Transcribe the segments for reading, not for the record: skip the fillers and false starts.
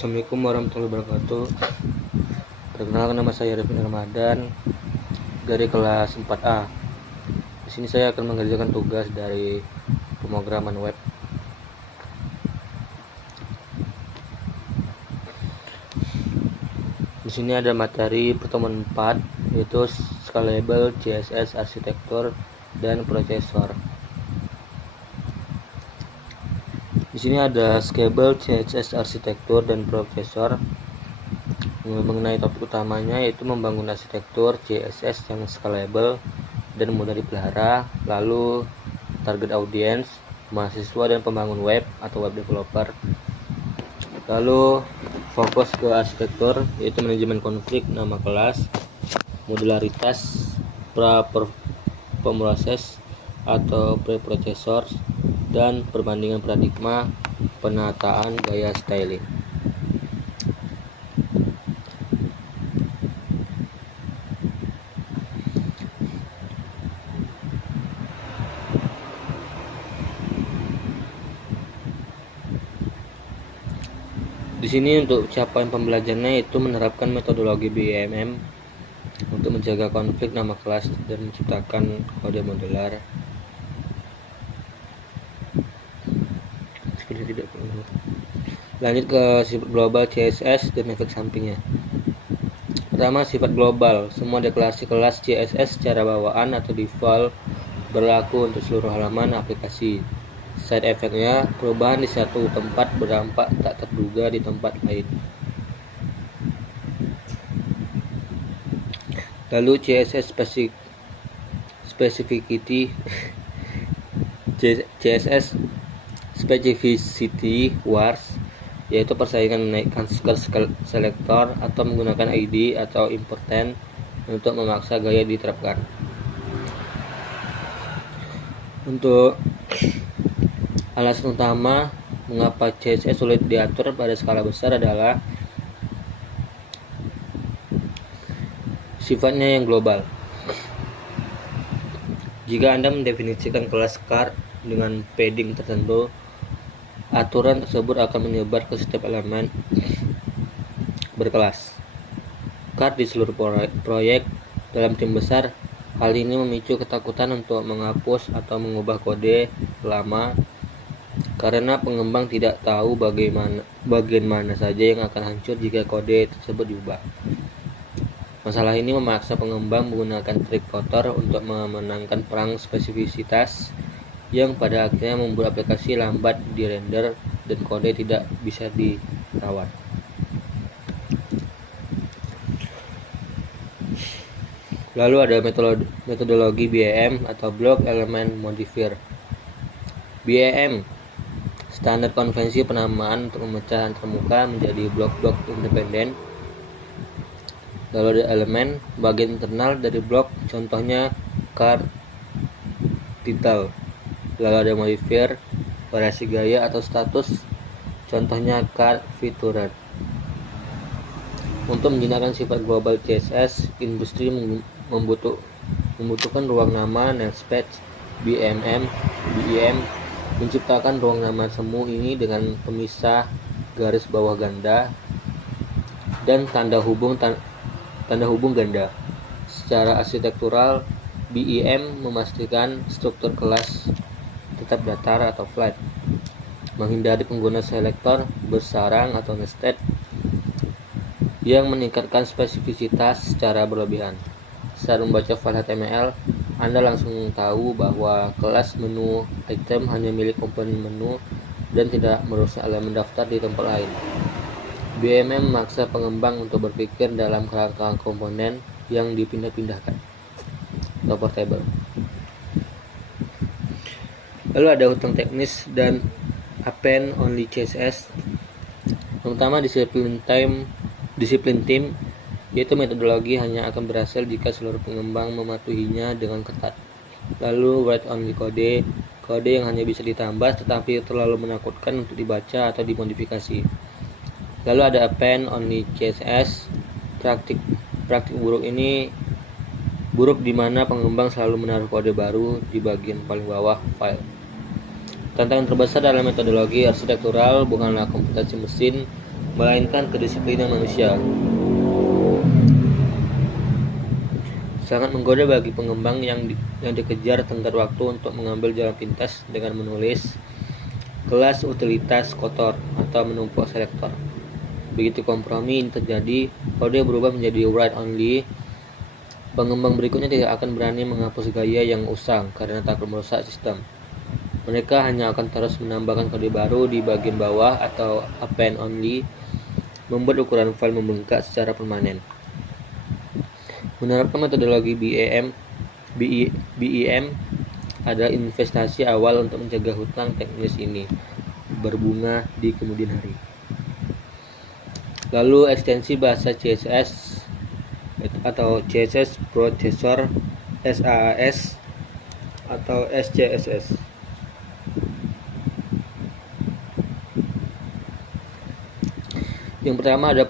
Assalamualaikum warahmatullahi wabarakatuh. Perkenalkan, nama saya Revin Ramadan dari kelas 4A. Di sini saya akan mengerjakan tugas dari pemrograman web. Di sini ada materi pertemuan 4, yaitu Scalable CSS Arsitektur dan Prosesor. Di sini ada Scalable CSS Arsitektur dan Prosesor. Mengenai topik utamanya yaitu membangun arsitektur CSS yang scalable dan mudah dipelihara. Lalu target audience, mahasiswa dan pembangun web atau web developer. Lalu fokus ke arsitektur yaitu manajemen konflik, nama kelas, modularitas, pemroses atau preprocessor, dan perbandingan paradigma, penataan gaya styling. Di sini untuk capaian pembelajarannya itu menerapkan metodologi BIMM untuk menjaga konflik nama kelas dan menciptakan kode modular. Lanjut ke sifat global CSS dan efek sampingnya. Pertama, sifat global. Semua deklarasi kelas CSS secara bawaan atau default berlaku untuk seluruh halaman aplikasi. Side effect-nya, perubahan di satu tempat berdampak tak terduga di tempat lain. Lalu CSS specificity CSS specificity wars, yaitu persaingan menaikkan skor selektor atau menggunakan ID atau important untuk memaksa gaya diterapkan. Untuk alasan utama mengapa CSS sulit diatur pada skala besar adalah sifatnya yang global. Jika Anda mendefinisikan kelas card dengan padding tertentu, aturan tersebut akan menyebar ke setiap elemen berkelas card di seluruh proyek dalam tim besar. Hal ini memicu ketakutan untuk menghapus atau mengubah kode lama karena pengembang tidak tahu bagian mana saja yang akan hancur jika kode tersebut diubah. Masalah ini memaksa pengembang menggunakan trik kotor untuk memenangkan perang spesifisitas yang pada akhirnya membuat aplikasi lambat di render dan kode tidak bisa dirawat. Lalu ada metodologi BEM atau Block Element Modifier. BEM, standar konvensi penamaan untuk memecah antarmuka menjadi blok-blok independen. Lalu ada elemen, bagian internal dari blok, contohnya card title. Lalu ada modifier, variasi gaya atau status, contohnya card featured. Untuk menjinakkan sifat global CSS, industri membutuhkan ruang nama, namespace, BEM, menciptakan ruang nama semu ini dengan pemisah garis bawah ganda dan tanda hubung ganda. Secara arsitektural, BEM memastikan struktur kelas tetap datar atau flat, menghindari pengguna selektor bersarang atau nested yang meningkatkan spesifisitas secara berlebihan. Saat membaca file HTML, Anda langsung tahu bahwa kelas menu item hanya milik komponen menu dan tidak merusak elemen daftar di tempat lain. BEM memaksa pengembang untuk berpikir dalam kerangka komponen yang dipindah-pindahkan atau portable. Lalu ada hutang teknis dan append only CSS. Pertama, disiplin tim, yaitu metodologi hanya akan berhasil jika seluruh pengembang mematuhinya dengan ketat. Lalu write only kode yang hanya bisa ditambah tetapi terlalu menakutkan untuk dibaca atau dimodifikasi. Lalu ada append only CSS. Praktik buruk di mana pengembang selalu menaruh kode baru di bagian paling bawah file. Tantangan terbesar dalam metodologi arsitektural bukanlah komputasi mesin, melainkan kedisiplinan manusia. Sangat menggoda bagi pengembang yang dikejar tenggat waktu untuk mengambil jalan pintas dengan menulis kelas utilitas kotor atau menumpuk selektor. Begitu kompromi ini terjadi, kode berubah menjadi write only. Pengembang berikutnya tidak akan berani menghapus gaya yang usang karena takut merusak sistem. Mereka hanya akan terus menambahkan kode baru di bagian bawah atau append only, membuat ukuran file membengkak secara permanen. Menerapkan metodologi BEM adalah investasi awal untuk mencegah hutang teknis ini berbunga di kemudian hari. Lalu ekstensi bahasa CSS atau CSS Processor, SAS atau SCSS. Yang pertama ada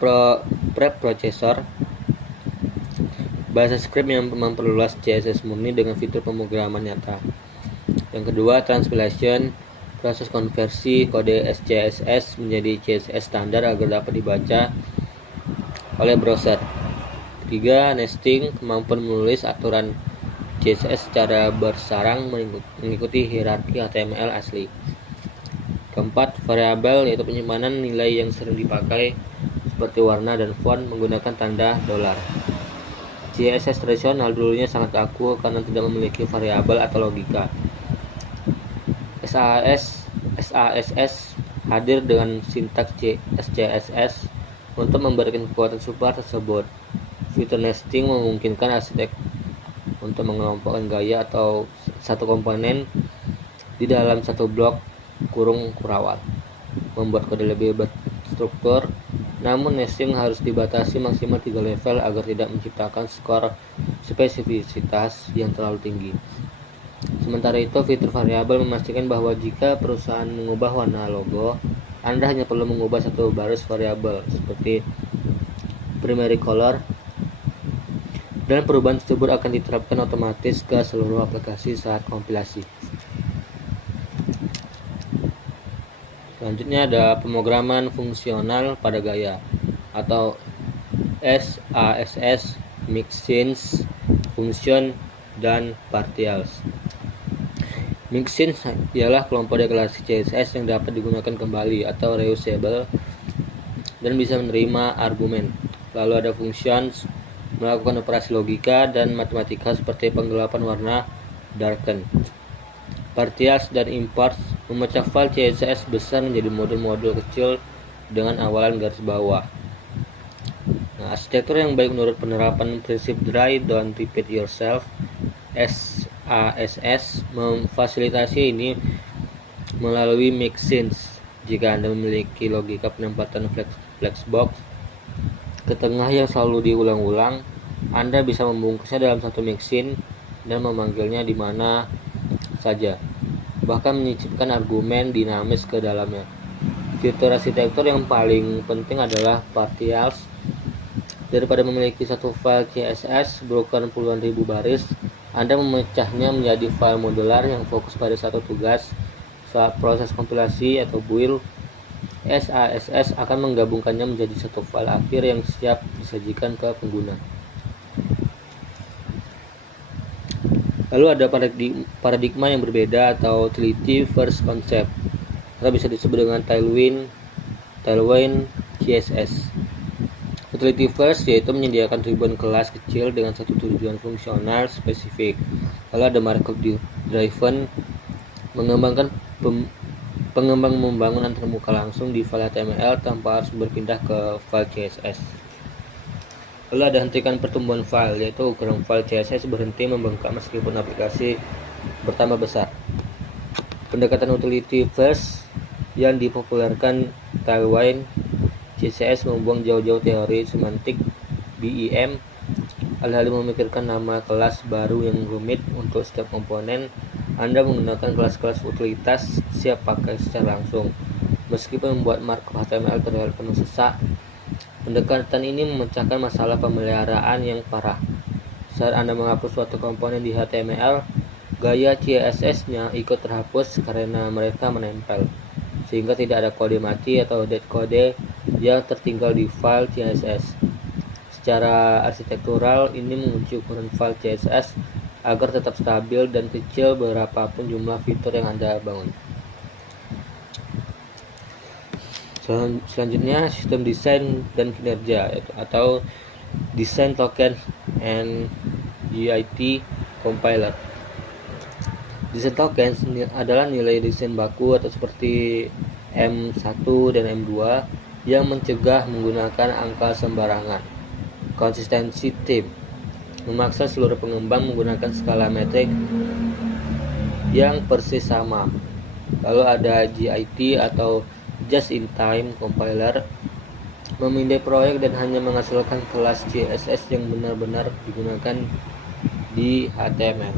preprocessor, bahasa script yang memperluas CSS murni dengan fitur pemrograman nyata. Yang kedua, transpilation, proses konversi kode SCSS menjadi CSS standar agar dapat dibaca oleh browser. Ketiga, nesting, kemampuan menulis aturan CSS secara bersarang mengikuti hierarki HTML asli. Keempat, variabel, yaitu penyimpanan nilai yang sering dipakai seperti warna dan font menggunakan tanda $. CSS tradisional dulunya sangat kaku karena tidak memiliki variabel atau logika. SASS hadir dengan sintaks SCSS untuk memberikan kekuatan super tersebut. Fitur nesting memungkinkan arsitek untuk mengelompokkan gaya atau satu komponen di dalam satu blok kurung kurawal, membuat kode lebih berstruktur. Namun nesting harus dibatasi maksimal 3 level agar tidak menciptakan skor spesifisitas yang terlalu tinggi. Sementara itu, fitur variabel memastikan bahwa jika perusahaan mengubah warna logo, Anda hanya perlu mengubah satu baris variabel seperti primary color, dan perubahan tersebut akan diterapkan otomatis ke seluruh aplikasi saat kompilasi. Selanjutnya ada pemrograman fungsional pada gaya atau SASS, mixins, function, dan partials. Mixins ialah kelompok deklarasi CSS yang dapat digunakan kembali atau reusable dan bisa menerima argumen. Lalu ada functions, melakukan operasi logika dan matematika seperti penggelapan warna, darken. Partials dan imports memecah file CSS besar menjadi modul-modul kecil dengan awalan garis bawah. Nah, arsitektur yang baik menurut penerapan prinsip dry don't repeat yourself SASS memfasilitasi ini melalui mixins. Jika Anda memiliki logika penempatan flexbox ke tengah yang selalu diulang-ulang, Anda bisa membungkusnya dalam satu mixin dan memanggilnya di mana saja, bahkan menyisipkan argumen dinamis ke dalamnya. Fitur arsitektur yang paling penting adalah partials. Daripada memiliki satu file CSS berukuran puluhan ribu baris, Anda memecahnya menjadi file modular yang fokus pada satu tugas. Saat proses kompilasi atau build, SASS akan menggabungkannya menjadi satu file akhir yang siap disajikan ke pengguna. Lalu ada paradigma yang berbeda atau utility first concept, atau bisa disebut dengan Tailwind CSS. Utility first yaitu menyediakan ribuan kelas kecil dengan satu tujuan fungsional spesifik. Lalu ada markup driven, pengembang membangun antarmuka langsung di file HTML tanpa harus berpindah ke file CSS. Lalu ada hentikan pertumbuhan file, yaitu ukuran file CSS berhenti membengkak meskipun aplikasi bertambah besar. Pendekatan utility first yang dipopulerkan Tailwind CSS membuang jauh-jauh teori semantik BEM, alih-alih memikirkan nama kelas baru yang rumit untuk setiap komponen. Anda menggunakan kelas-kelas utilitas siap pakai secara langsung, meskipun membuat markup HTML terlihat penuh sesak. Pendekatan ini memecahkan masalah pemeliharaan yang parah. Saat Anda menghapus suatu komponen di HTML, gaya CSS-nya ikut terhapus karena mereka menempel, sehingga tidak ada kode mati atau dead code yang tertinggal di file CSS. Secara arsitektural, ini mengunci ukuran file CSS agar tetap stabil dan kecil berapapun jumlah fitur yang Anda bangun. Selanjutnya, sistem desain dan kinerja atau Design Token and GIT Compiler. Desain tokens adalah nilai desain baku atau seperti M1 dan M2 yang mencegah menggunakan angka sembarangan. Konsistensi tim memaksa seluruh pengembang menggunakan skala metrik yang persis sama. Lalu ada GIT atau Just in Time Compiler, memindai proyek dan hanya menghasilkan kelas CSS yang benar-benar digunakan di HTML.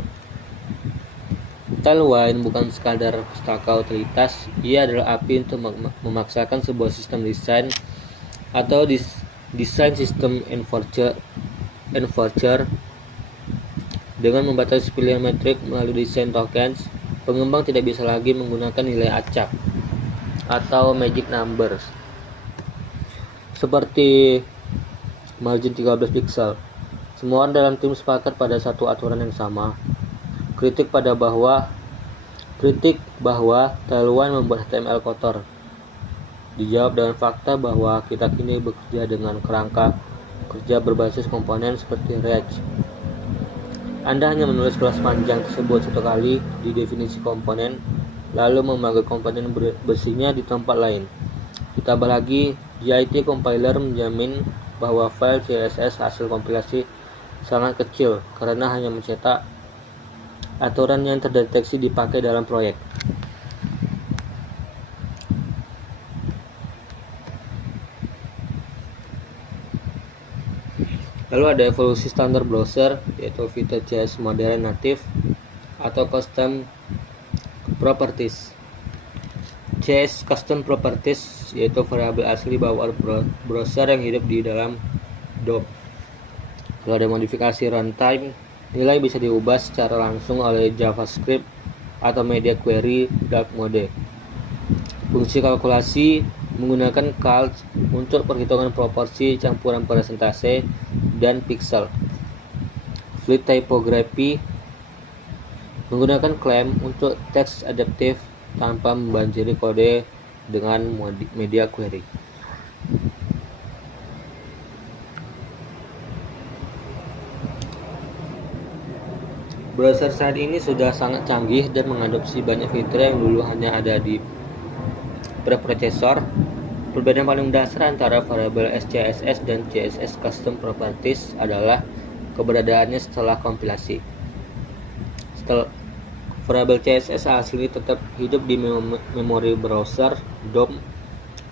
Tailwind bukan sekadar pustaka utilitas, ia adalah api untuk memaksakan sebuah sistem desain atau desain sistem enforcer. Dengan membatasi pilihan metrik melalui desain tokens, pengembang tidak bisa lagi menggunakan nilai acak atau magic numbers seperti margin 13 pixel. Semua orang dalam tim sepakat pada satu aturan yang sama. Kritik bahwa Tailwind membuat HTML kotor dijawab dengan fakta bahwa kita kini bekerja dengan kerangka kerja berbasis komponen seperti React. Anda hanya menulis kelas panjang tersebut satu kali di definisi komponen, lalu memanggil komponen bersihnya di tempat lain. Ditambah lagi, GIT Compiler menjamin bahwa file CSS hasil kompilasi sangat kecil karena hanya mencetak aturan yang terdeteksi dipakai dalam proyek. Lalu ada evolusi standar browser, yaitu Vue.js Modern Native atau Custom Properties. JS Custom Properties yaitu variabel asli bawaan browser yang hidup di dalam DOM. Lalu ada modifikasi runtime, nilai bisa diubah secara langsung oleh JavaScript atau media query dark mode. Fungsi kalkulasi menggunakan calc untuk perhitungan proporsi campuran persentase dan pixel. Fluid typography menggunakan claim untuk teks adaptif tanpa membanjiri kode dengan media query. Browser saat ini sudah sangat canggih dan mengadopsi banyak fitur yang dulu hanya ada di preprocessor. Perbedaan paling dasar antara variabel SCSS dan CSS Custom Properties adalah keberadaannya setelah kompilasi. Variabel CSS asli tetap hidup di memori browser DOM,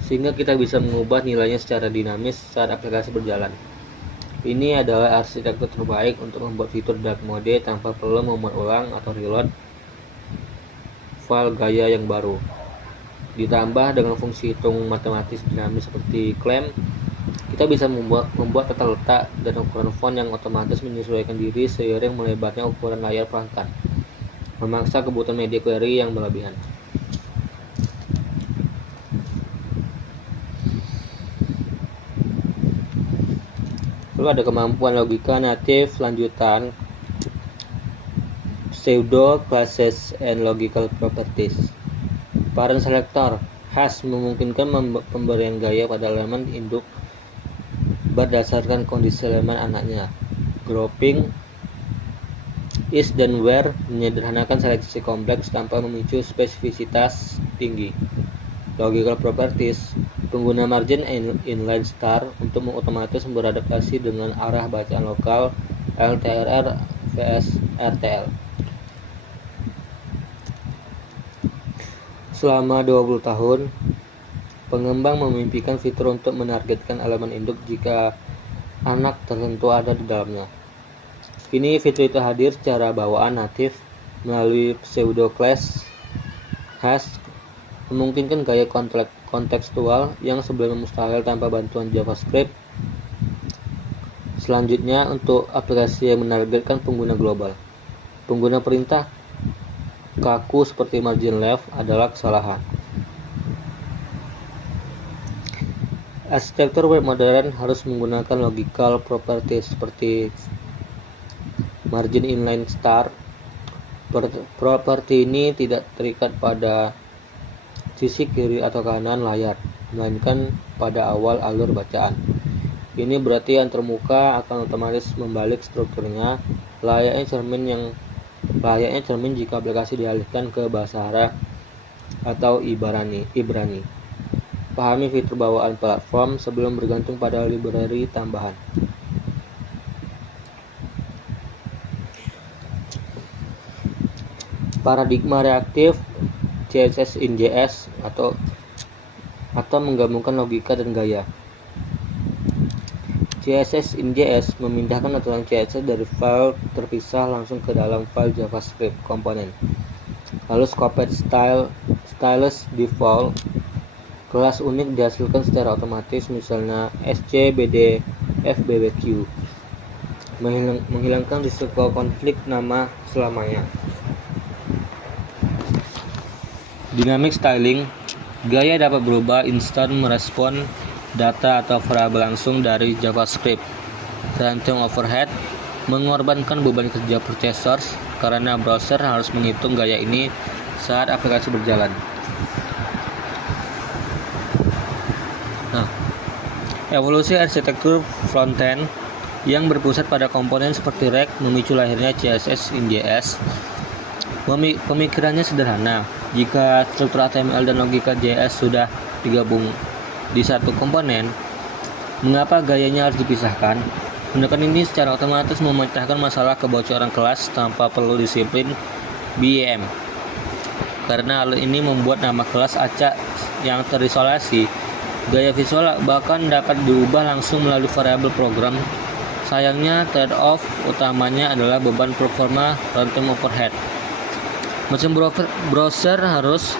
sehingga kita bisa mengubah nilainya secara dinamis saat aplikasi berjalan. Ini adalah arsitektur terbaik untuk membuat fitur dark mode tanpa perlu memuat ulang atau reload file gaya yang baru. Ditambah dengan fungsi hitung matematis dinamis seperti claim, kita bisa membuat tata letak dan ukuran font yang otomatis menyesuaikan diri seiring melebarnya ukuran layar perangkat, memaksa kebutuhan media query yang berlebihan. Lalu ada kemampuan logika native lanjutan, pseudo classes and logical properties. Parent selector hash memungkinkan pemberian gaya pada elemen induk berdasarkan kondisi elemen anaknya. Grouping is dan where menyederhanakan seleksi kompleks tanpa memicu spesifisitas tinggi. Logical properties, pengguna margin inline star untuk otomatis beradaptasi dengan arah bacaan lokal LTRR vs RTL. Selama 20 tahun, pengembang memimpikan fitur untuk menargetkan elemen induk jika anak tertentu ada di dalamnya. Kini fitur itu hadir secara bawaan natif melalui pseudo class hash, memungkinkan gaya kontekstual yang sebelumnya mustahil tanpa bantuan JavaScript. Selanjutnya, untuk aplikasi yang menargetkan pengguna global, pengguna perintah kaku seperti margin left adalah kesalahan. Arsitektur web modern harus menggunakan logical properties seperti margin inline star. Properti ini tidak terikat pada sisi kiri atau kanan layar, melainkan pada awal alur bacaan. Ini berarti yang termuka akan otomatis membalik strukturnya, layaknya cermin jika aplikasi dialihkan ke bahasa Arab atau Ibrani. Pahami fitur bawaan platform sebelum bergantung pada library tambahan. Paradigma reaktif CSS in JS atau menggabungkan logika dan gaya. CSS in JS memindahkan aturan CSS dari file terpisah langsung ke dalam file JavaScript komponen. Lalu scoped stylus default kelas unik dihasilkan secara otomatis, misalnya scbdfbbq, menghilangkan risiko konflik nama selamanya. Dynamic styling, gaya dapat berubah instan merespon data atau variabel langsung dari JavaScript. Runtime overhead, mengorbankan beban kerja processors karena browser harus menghitung gaya ini saat aplikasi berjalan. Evolusi arsitektur frontend yang berpusat pada komponen seperti React memicu lahirnya CSS in JS. Pemikirannya sederhana. Jika struktur HTML dan logika JS sudah digabung di satu komponen, mengapa gayanya harus dipisahkan? Tindakan ini secara otomatis memecahkan masalah kebocoran kelas tanpa perlu disiplin BEM. Karena hal ini membuat nama kelas acak yang terisolasi. Gaya visual bahkan dapat diubah langsung melalui variabel program. Sayangnya, trade-off utamanya adalah beban performa runtime overhead. Mesin browser harus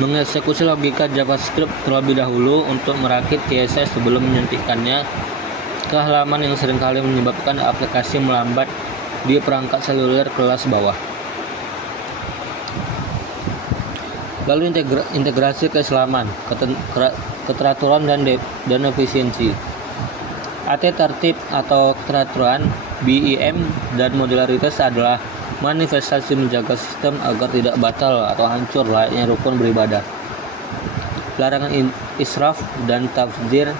mengeksekusi logika JavaScript terlebih dahulu untuk merakit CSS sebelum menyuntikkannya ke halaman yang seringkali menyebabkan aplikasi melambat di perangkat seluler kelas bawah. Lalu integrasi keislaman, keteraturan dan efisiensi. AT tertib atau keteraturan, BEM dan modularitas adalah manifestasi menjaga sistem agar tidak batal atau hancur layaknya rukun beribadah. Larangan israf dan tafsir,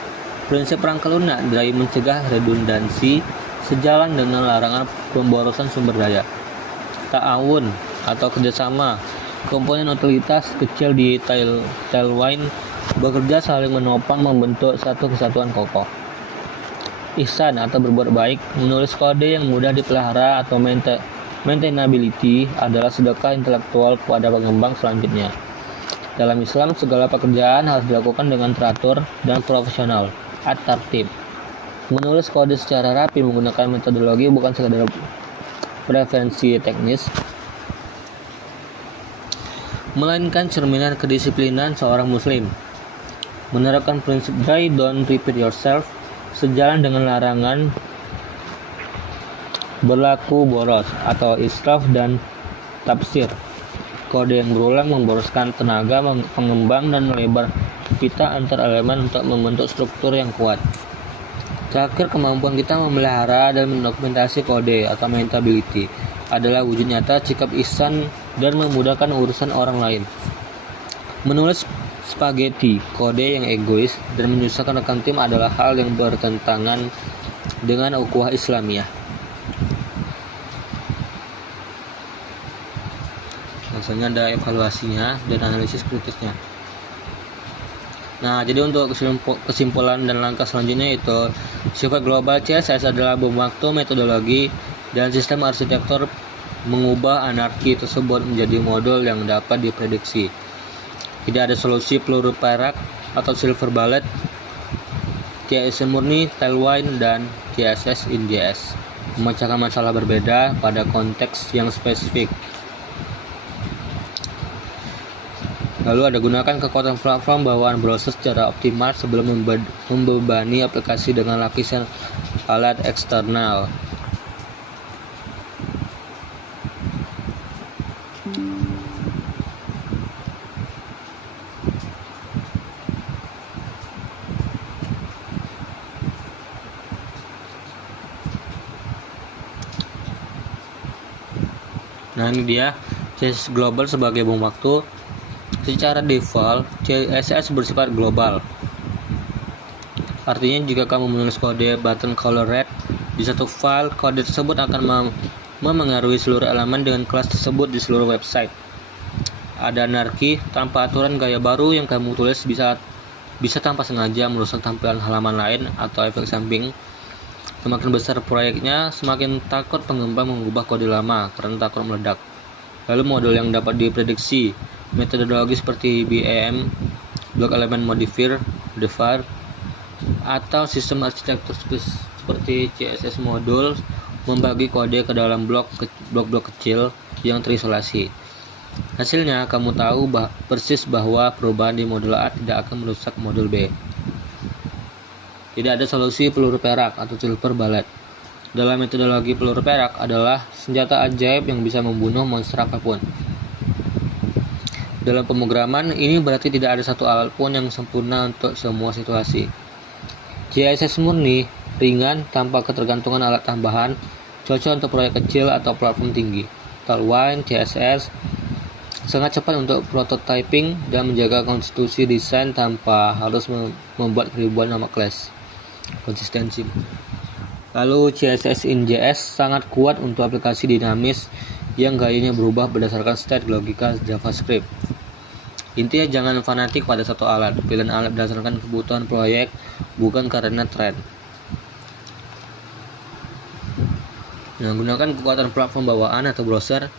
prinsip rangka lunak dari mencegah redundansi sejalan dengan larangan pemborosan sumber daya. Ta'awun atau kerjasama, komponen utilitas kecil di Tailwind bekerja saling menopang membentuk satu kesatuan kokoh. Ihsan atau berbuat baik, menulis kode yang mudah dipelihara atau maintainability adalah sedekah intelektual kepada pengembang selanjutnya. Dalam Islam, segala pekerjaan harus dilakukan dengan teratur dan profesional. At-tartib, menulis kode secara rapi menggunakan metodologi bukan sekadar preferensi teknis, melainkan cerminan kedisiplinan seorang muslim. Menerapkan prinsip die, don't repeat yourself sejalan dengan larangan berlaku boros atau israf dan tafsir. Kode yang berulang memboroskan tenaga pengembang dan melebar pita antar elemen untuk membentuk struktur yang kuat. Terakhir, kemampuan kita memelihara dan mendokumentasi kode atau maintainability adalah wujud nyata sikap ihsan dan memudahkan urusan orang lain. Menulis spaghetti, kode yang egois dan menyusahkan rekan tim adalah hal yang bertentangan dengan ukhuwah Islamiyah. Maksudnya ada evaluasinya dan analisis kritisnya. Nah, jadi untuk kesimpulan dan langkah selanjutnya itu sifat global CSS adalah bom waktu, metodologi, dan sistem arsitektur mengubah anarki tersebut menjadi model yang dapat diprediksi. Tidak ada solusi peluru perak atau silver bullet. CSS murni, Tailwind, dan CSS in JS memecahkan masalah berbeda pada konteks yang spesifik. Lalu ada gunakan kekuatan platform bawaan browser secara optimal sebelum membebani aplikasi dengan lapisan alat eksternal. Nah, ini dia CSS global sebagai bom waktu. Secara default, CSS bersifat global. Artinya jika kamu menulis kode button color red di satu file, kode tersebut akan memengaruhi seluruh elemen dengan kelas tersebut di seluruh website. Ada anarki, tanpa aturan gaya baru yang kamu tulis bisa tanpa sengaja merusak tampilan halaman lain atau efek samping. Semakin besar proyeknya, semakin takut pengembang mengubah kode lama karena takut meledak. Lalu model yang dapat diprediksi, metodologi seperti BEM, Block Element Modifier, Devar, atau sistem arsitektur seperti CSS modul membagi kode ke dalam blok-blok kecil yang terisolasi. Hasilnya, kamu tahu persis bahwa perubahan di modul A tidak akan merusak modul B. Tidak ada solusi peluru perak atau silver bullet. Dalam metodologi peluru perak adalah senjata ajaib yang bisa membunuh monster apapun. Dalam pemrograman, ini berarti tidak ada satu alat pun yang sempurna untuk semua situasi. CSS murni, ringan, tanpa ketergantungan alat tambahan, cocok untuk proyek kecil atau platform tinggi. Tailwind CSS sangat cepat untuk prototyping dan menjaga konsistensi desain tanpa harus membuat ribuan nama kelas. Konsistensi. Lalu CSS in JS sangat kuat untuk aplikasi dinamis yang gayanya berubah berdasarkan state logika JavaScript. Intinya jangan fanatik pada satu alat. Pilihan alat berdasarkan kebutuhan proyek, bukan karena tren. Nah, gunakan kekuatan platform bawaan atau browser.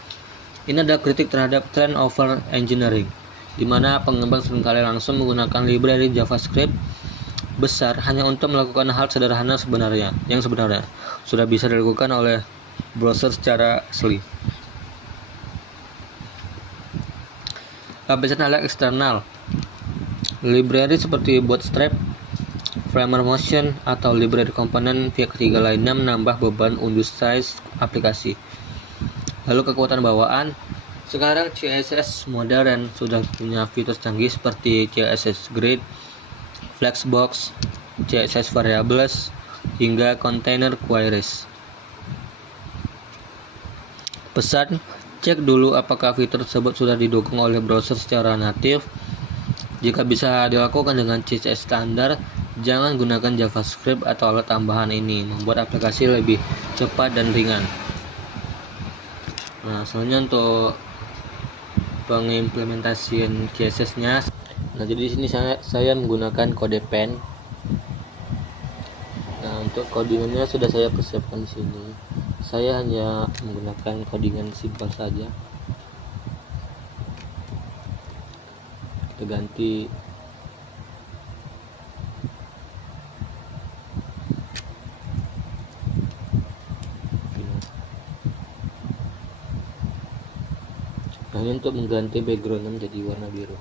Ini ada kritik terhadap trend over engineering, di mana pengembang seringkali langsung menggunakan library JavaScript besar hanya untuk melakukan hal sederhana yang sebenarnya sudah bisa dilakukan oleh browser secara asli. Lapisan alat eksternal, library seperti Bootstrap, Framer Motion, atau library komponen pihak ketiga lainnya menambah beban unduh size aplikasi. Lalu kekuatan bawaan, sekarang CSS modern sudah punya fitur canggih seperti CSS Grid, Flexbox, CSS Variables, hingga Container Queries. Pesan, cek dulu apakah fitur tersebut sudah didukung oleh browser secara natif. Jika bisa dilakukan dengan CSS standar, jangan gunakan JavaScript atau alat tambahan ini, membuat aplikasi lebih cepat dan ringan. Nah, selanjutnya untuk pengimplementasian CSS-nya. Nah, jadi di sini saya menggunakan kode pen. Nah, untuk codingannya sudah saya persiapkan di sini. Saya hanya menggunakan codingan simpel saja. Kita ganti nah, ini untuk mengganti backgroundnya menjadi warna biru.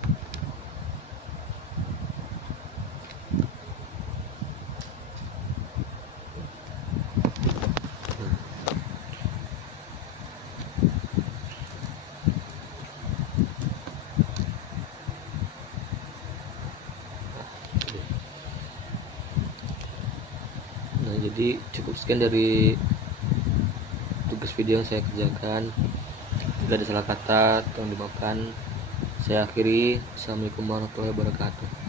Nah, jadi cukup sekian dari tugas video yang saya kerjakan. Jika ada salah kata tolong dimaafkan. Saya akhiri. Assalamualaikum warahmatullahi wabarakatuh.